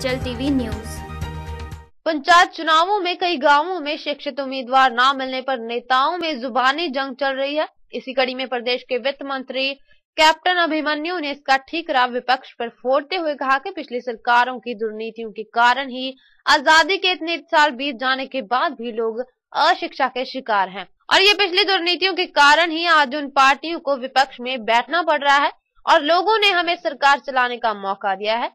हलचल TV news. Panchayat चुनावों में कई गांवों में शिक्षित उम्मीदवार न मिलने पर नेताओं में जुबानी जंग चल रही है। इसी कड़ी में प्रदेश के वित्त मंत्री कैप्टन अभिमन्यु ने इसका ठीकरा विपक्ष पर फोड़ते हुए कहा कि पिछली सरकारों की दुर्नीतियों के कारण ही आजादी के इतने साल बीत जाने के बाद भी लोग अशिक्षा के शिकार हैं और ये पिछली दुर्नीतियों के कारण ही आज उन पार्टियों को विपक्ष में बैठना पड़ रहा है और लोगों ने हमें सरकार चलाने का मौका दिया है।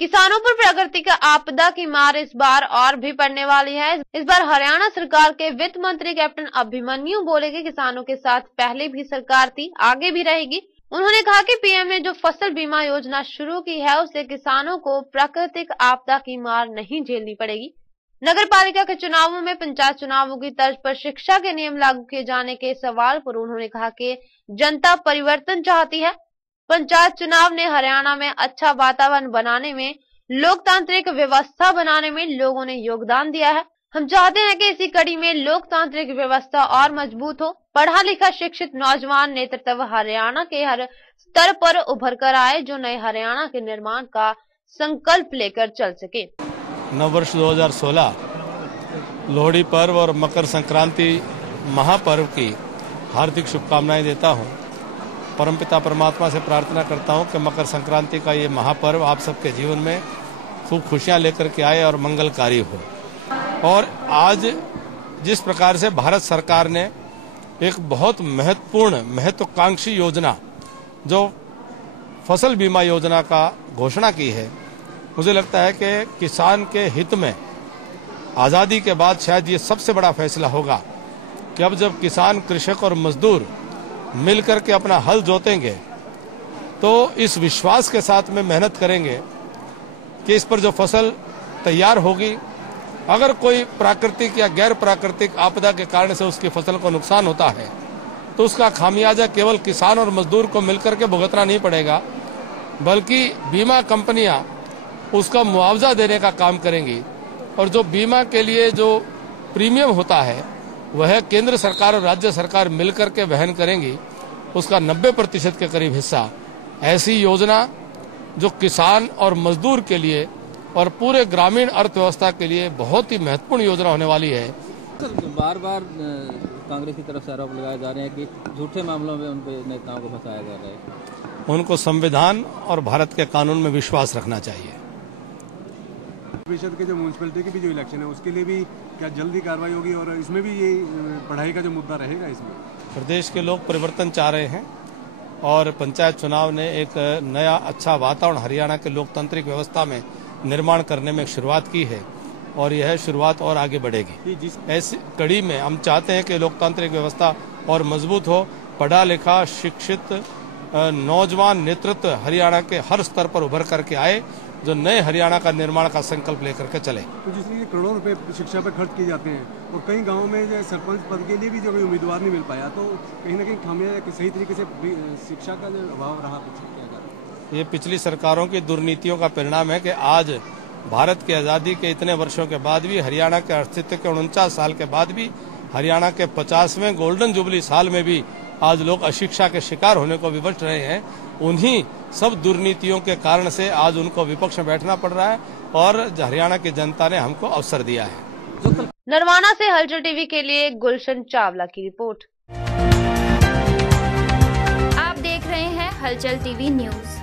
किसानों पर प्राकृतिक आपदा की मार इस बार और भी पड़ने वाली है। इस बार हरियाणा सरकार के वित्त मंत्री कैप्टन अभिमन्यु बोले कि किसानों के साथ पहले भी सरकार थी, आगे भी रहेगी। उन्होंने कहा कि पीएम ने जो फसल बीमा योजना शुरू की है उससे किसानों को प्राकृतिक आपदा की मार नहीं झेलनी पड़ेगी। नगर पालिका के चुनावों में पंचायत चुनावों की तर्ज पर शिक्षा के नियम लागू किए जाने के सवाल पर उन्होंने कहा कि जनता परिवर्तन चाहती है। पंचायत चुनाव ने हरियाणा में अच्छा वातावरण बनाने में, लोकतांत्रिक व्यवस्था बनाने में लोगों ने योगदान दिया है। हम चाहते हैं कि इसी कड़ी में लोकतांत्रिक व्यवस्था और मजबूत हो, पढ़ा लिखा शिक्षित नौजवान नेतृत्व हरियाणा के हर स्तर पर उभर कर आए, जो नए हरियाणा के निर्माण का संकल्प लेकर चल सके। नववर्ष 2016 लोहड़ी पर्व और मकर संक्रांति महापर्व की हार्दिक शुभकामनाएं देता हूं। परमपिता परमात्मा से प्रार्थना करता हूं कि मकर संक्रांति का ये महापर्व आप सबके जीवन में खूब खुशियां लेकर के आए और मंगलकारी हो। और आज जिस प्रकार से भारत सरकार ने एक बहुत महत्वपूर्ण महत्वाकांक्षी योजना जो फसल बीमा योजना का घोषणा की है, मुझे लगता है कि किसान के हित में आज़ादी के बाद शायद ये सबसे बड़ा फैसला होगा कि अब जब किसान, कृषक और मजदूर मिलकर के अपना हल जोतेंगे तो इस विश्वास के साथ में मेहनत करेंगे कि इस पर जो फसल तैयार होगी, अगर कोई प्राकृतिक या गैर प्राकृतिक आपदा के कारण से उसकी फसल को नुकसान होता है तो उसका खामियाजा केवल किसान और मजदूर को मिलकर के भुगतना नहीं पड़ेगा, बल्कि बीमा कंपनियां उसका मुआवजा देने का काम करेंगी। और जो बीमा के लिए जो प्रीमियम होता है वह केंद्र सरकार और राज्य सरकार मिलकर के वहन करेंगी, उसका 90% के करीब हिस्सा। ऐसी योजना जो किसान और मजदूर के लिए और पूरे ग्रामीण अर्थव्यवस्था के लिए बहुत ही महत्वपूर्ण योजना होने वाली है। बार बार कांग्रेस की तरफ से आरोप लगाए जा रहे हैं कि झूठे मामलों में उनके नेताओं को फंसाया जा रहा है। उनको संविधान और भारत के कानून में विश्वास रखना चाहिए। परिषद के जो म्यूनसिपैलिटी की भी जो इलेक्शन है उसके लिए भी क्या जल्दी कार्रवाई होगी और इसमें भी ये पढ़ाई का जो मुद्दा रहेगा? इसमें प्रदेश के लोग परिवर्तन चाह रहे हैं और पंचायत चुनाव ने एक नया अच्छा वातावरण हरियाणा के लोकतांत्रिक व्यवस्था में निर्माण करने में शुरुआत की है और यह शुरुआत और आगे बढ़ेगी। ऐसी कड़ी में हम चाहते हैं कि लोकतांत्रिक व्यवस्था और मजबूत हो, पढ़ा लिखा शिक्षित नौजवान नेतृत्व हरियाणा के हर स्तर पर उभर करके आए, जो नए हरियाणा का निर्माण का संकल्प लेकर के चले। तो जिसलिए करोड़ों रुपए शिक्षा पर खर्च किए जाते हैं और कई गांवों में जो सरपंच पद के लिए भी जो कोई उम्मीदवार नहीं मिल पाया, तो कहीं ना कहीं खामियाजा सही तरीके से शिक्षा का जो अभाव रहा, क्या करें? ये पिछली सरकारों की दुर्नीतियों का परिणाम है कि आज भारत की आज़ादी के इतने वर्षों के बाद भी, हरियाणा के अस्तित्व के 49 साल के बाद भी, हरियाणा के 50वें गोल्डन जुबली साल में भी आज लोग अशिक्षा के शिकार होने को विवश रहे हैं। उन्हीं सब दुर्नीतियों के कारण से आज उनको विपक्ष में बैठना पड़ रहा है और हरियाणा की जनता ने हमको अवसर दिया है। नरवाना से हलचल टीवी के लिए गुलशन चावला की रिपोर्ट। आप देख रहे हैं हलचल टीवी न्यूज।